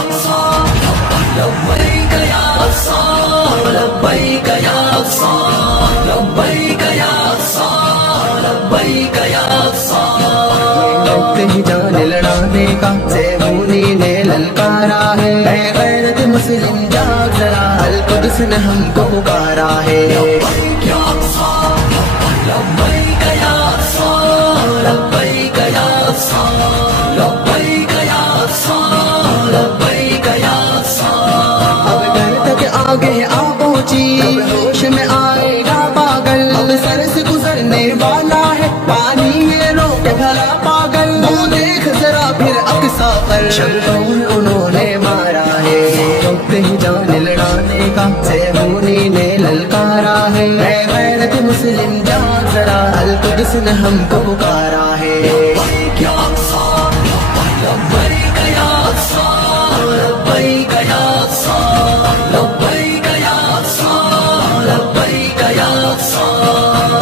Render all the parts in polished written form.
अक़सा लब्बैक या अक़सा लब्बैक या अक़सा लब्बैक या अक़सा लब्बैक या अक़सा। वक्त ही जान लड़ाने का ज़ैबूनी ने ललकारा है, ऐ गैरत मुस्लिम जाग जरा, अल कुद्स ने हमको पुकारा है। लब्बैक या अक़सा लब्बैक या अक़सा लब्बैक या अक़सा लब्बैक या अक़सा लब्बैक या अक़सा। अब घर तक आगे आ पहुंची, अब होश में आएगा पागल, अब सर से गुजरने वाला है पानी ये रोक भला पागल। वो देख जरा फिर अक़सा पर शमशेर उन्होंने मारा है। वक्त ही जान लड़ाने का ज़ैबूनी ने ललकारा है, ऐ गैरत मुस्लिम जाग जरा, अल कुद्स ने हमको पुकारा है। लब्बैक या अक़सा लब्बैक या अक़सा लब्बैक या अक़सा लब्बैक या अक़सा लब्बैक या अक़सा।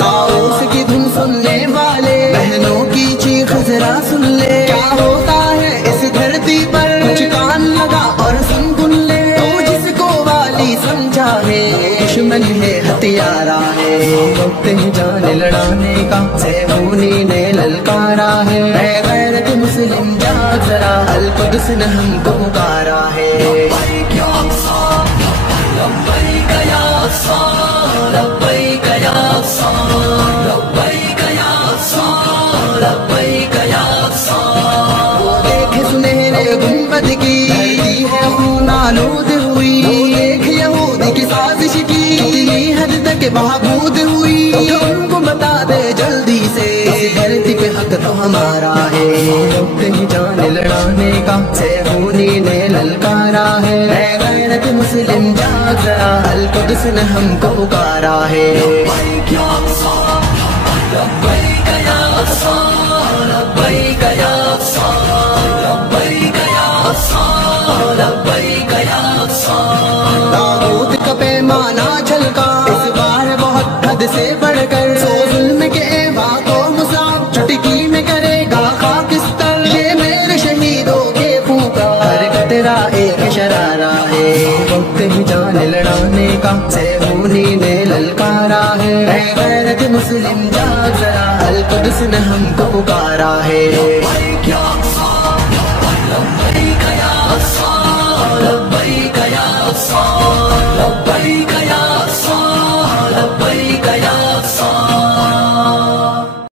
ताऊस की धुन सुनने वाले बहनों की चीख जरा सुन ले, क्या होता है इस धरती पर, कुछ कान लगा और सुन ले। तो जिसको वाली समझा है दुश्मन है हथियारा है। वक्त ही जान लड़ाने का ज़ैबूनी ने ललकारा है, ऐ गैरत मुस्लिम जाग जरा, अल कुद्स ने हमको पुकारा है। लब्बैक या अक़सा लब्बैक या अक़सा लब्बैक या अक़सा लब्बैक या अक़सा लब्बैक या अक़सा। वो देखे सुनहरे गुंबद की धरती है खून आलूद हुई, वो देख यहूदी की साजिश की कितनी हद तक बहाबूद हुई। तो उनको बता दे जल्दी से इस धरती पे हक तो हमारा है। वक्त ही जान लड़ाने का ज़ैबूनी ने ललकारा है, ऐ गैरत मुस्लिम जाग जरा, अल कुद्स ने हमको पुकारा है। लब्बैक या अक़सा लब्बैक या अक़सा लब्बैक या अक़सा लब्बैक या अक़सा लब्बैक या अक़सा। ताबूत का पैमाना छलका इस बार बहुत हद से बढ़कर, सो जुल्म के एवा को मुसाफ चुटकी में करेगा खाकिस्तान। ये मेरे शहीदों के फूका हर कतरा एक शरारा है। वक्त ही जान लड़ाने का ज़ैबूनी ने ललकारा है, ऐ गैरत मुस्लिम जाग जरा, अल कुद्स ने हमको पुकारा है। लब्बैक या